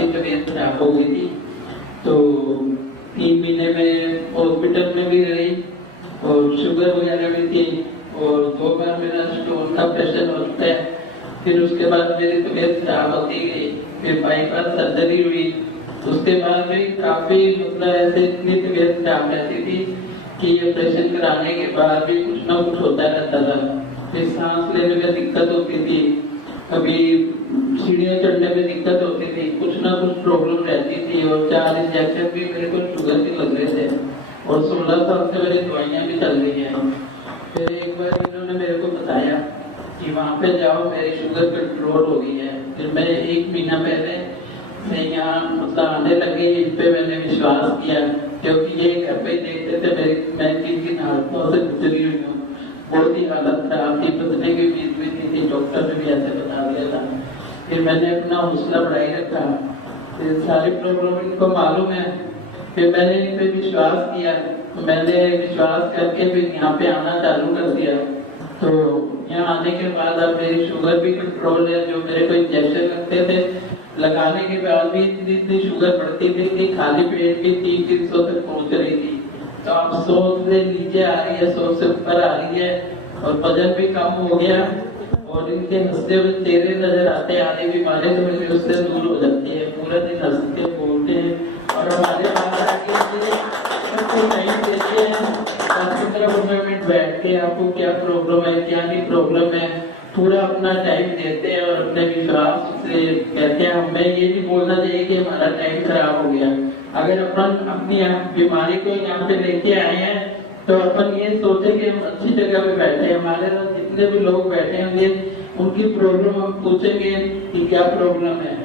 काफी तबीयत खराब हो गई थी, तो 3 महीने में हॉस्पिटल में भी रही और शुगर वगैरह भी थी और 2 बार मेरा स्टोन का ऑपरेशन होता है। फिर उसके बाद मेरी तबीयत खराब होती गई, फिर बाईपास सर्जरी हुई। उसके बाद भी काफी मतलब ऐसे इतनी तबीयत खराब रहती थी कि ऑपरेशन कराने के बाद भी कुछ ना कुछ होता रहता था। फिर सांस लेने में दिक्कत होती थी, कभी सीढ़ियाँ चढ़ने में दिक्कत होती थी, कुछ ना कुछ प्रॉब्लम रहती थी और 4 इंजेक्शन भी मेरे को शुगर के लग रहे थे और 16 साल से मेरी दवाइयाँ भी चल रही हैं। फिर एक बार इन्होंने मेरे को बताया कि वहाँ पे जाओ, मेरी शुगर कंट्रोल हो गई है। फिर मैं 1 महीना पहले मैं यहाँ मतलब आने लगे, इन पे मैंने विश्वास किया क्योंकि ये घर पे देखते थे मैं किन किन हालतों से गुजरी हुई हूँ। बहुत ही हालत खराब थी, बचने की उम्मीद भी नहीं थी, डॉक्टर ने भी ऐसे बता दिया था। फिर मैंने अपना हौसला बढ़ाई रखा, फिर सारी प्रॉब्लम इनको मालूम है। फिर मैंने इन पे विश्वास किया, तो मैंने विश्वास करके फिर यहाँ पे आना चालू कर दिया। तो यहाँ आने के बाद अब मेरी शुगर भी कंट्रोल है। जो मेरे को इंजेक्शन लगते थे, लगाने के बाद भी इतनी शुगर बढ़ती थी कि खाली पेट भी 300 तक पहुंच रही थी। तो अब 100 से नीचे आ रही है, 100 से ऊपर आ रही है और वजन भी कम हो गया और इनके हंसते हुए चेहरे नजर आते हैं। आधी बीमारी तो मेरी उससे दूर हो जाती है, पूरा दिन हंसते बोलते हैं और हमारे पास आके टाइम देते हैं। बैठ के आपको क्या प्रॉब्लम है, क्या नहीं प्रॉब्लम है, पूरा अपना टाइम देते हैं और अपने विश्वास से कहते हैं। हमें ये नहीं बोलना चाहिए कि हमारा टाइम खराब हो गया। अगर अपन अपनी बीमारी को यहाँ पे लेके आए हैं तो अपन ये सोचे कि हम अच्छी जगह पे बैठे हैं। हमारे साथ जितने भी लोग बैठे होंगे उनकी प्रॉब्लम हम पूछेंगे कि क्या प्रॉब्लम है,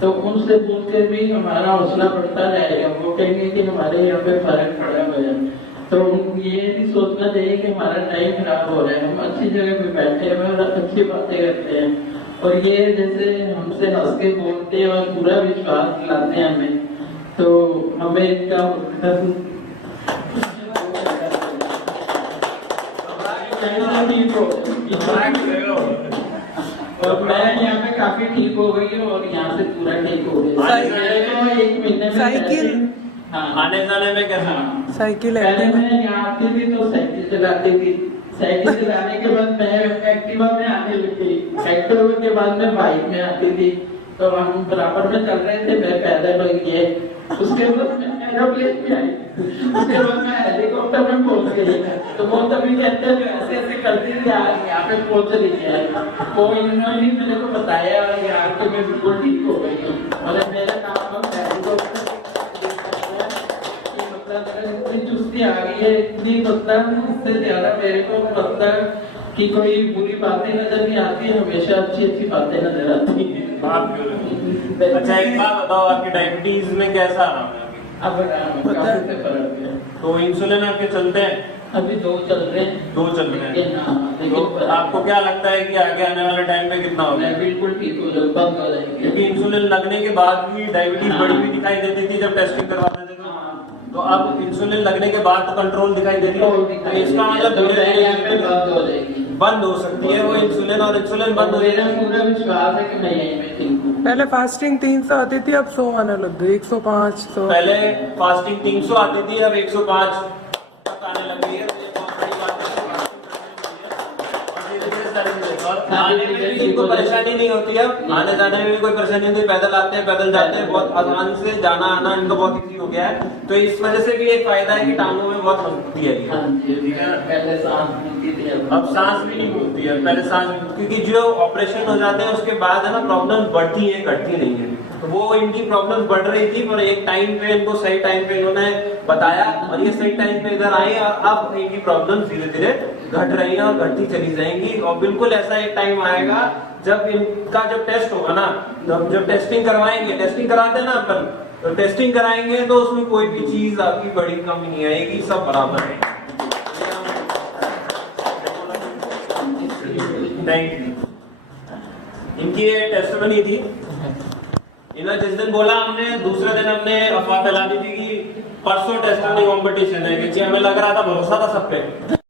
तो उनसे पूछ के भी हमारा हौसला बढ़ता जाएगा। वो कहेंगे कि हमारे यहाँ पे फर्क पड़ा हुआ है। तो ये नहीं सोचना चाहिए कि हमारा टाइम खराब हो रहा है, हम अच्छी जगह पे बैठे हैं और अच्छी बातें करते हैं। और ये जैसे हमसे हंस के बोलते हैं और पूरा विश्वास दिलाते हैं हमें, तो हमें इनका और मैं यहाँ पे काफी ठीक हो गई हूँ और यहाँ से पूरा ठीक हो गया। 1 महीने में आने जाने में कैसा? साइकिल पहले मैं यहाँ आती थी तो साइकिल चलाती थी, साइकिल चलाने के बाद मैं एक्टिवा में आने लगी, एक्टिवा के बाद मैं बाइक में आती थी। तो हम बराबर में चल रहे थे, मैं पैदल हो गई, उसके बाद मैं एरोप्लेन में आई, उसके बाद मैं हेलीकॉप्टर में पहुंच गई। तो वो तभी कहते हैं जो ऐसे ऐसे करती थी यहाँ पे पहुंच रही है, वो इन्होंने मेरे को बताया और यहाँ पे मैं बिल्कुल ठीक हो गई हूँ। और मेरा काम हेलीकॉप्टर इतनी चुस्ती आ गई है, इतनी मतलब इससे ज्यादा मेरे को मतलब कि कोई बुरी बातें नजर नहीं आती, हमेशा अच्छी अच्छी बातें नजर आती हैं। अच्छा एक बात बताओ, आपकी डायबिटीज में कैसा आराम है? अब काफी से फर्क है। तो इंसुलिन आपके चलते हैं? अभी 2 चल रहे हैं। 2 चल रहे हैं। तो आपको क्या लगता है कि आगे आने वाले टाइम में कितना होगा? बिल्कुल ठीक हो जाएगा, बंद हो जाएगी। क्योंकि इंसुलिन लगने के बाद भी डायबिटीज बढ़ी हुई दिखाई देती थी जब टेस्टिंग करवाते थे। तो अब इंसुलिन लगने के बाद तो कंट्रोल दिखाई दे रही है, इसका मतलब बंद हो सकती है वो इंसुलिन, और इंसुलिन बंद हो जाएगा। पूरा विश्वास है कि मैं यहीं पे ठीक हूँ। पहले फास्टिंग 300 आती थी, अब 100 आने लग गई, 105 100। पहले फास्टिंग 300 आती थी, अब 105 तक आने लग गई है। आने में भी कोई परेशानी नहीं होती है, आने जाने में भी कोई परेशानी नहीं होती। पैदल आते हैं, पैदल जाते हैं, बहुत आसान से जाना आना इनको बहुत इजी हो गया है। तो इस वजह से भी एक फायदा है कि टांगों में बहुत मजबूती है। पहले सांस मिलती थी, अब सांस भी नहीं मिलती है, पहले सांस, क्योंकि जो ऑपरेशन हो जाते हैं उसके बाद है ना प्रॉब्लम बढ़ती है, घटती नहीं है। तो वो इनकी प्रॉब्लम बढ़ रही थी, पर एक टाइम पे इनको सही टाइम पे इन्होंने बताया और ये सही टाइम पे इधर आए और अब इनकी प्रॉब्लम धीरे धीरे घट रही है और घटती चली जाएंगी। और बिल्कुल ऐसा एक टाइम आएगा जब इनका जब टेस्ट होगा ना, जब टेस्टिंग करवाएंगे, टेस्टिंग कराते ना अपन, तो टेस्टिंग कराएंगे तो उसमें कोई भी चीज आपकी बड़ी कमी नहीं आएगी, सब बराबर है। Thank you. इनकी ये टेस्ट बनी थी, इन्होंने जिस दिन बोला हमने, दूसरे दिन हमने अफवाह फैला दी थी कि परसों टेस्ट करने कंपटीशन है, क्योंकि हमें लग रहा था, भरोसा था सब पे।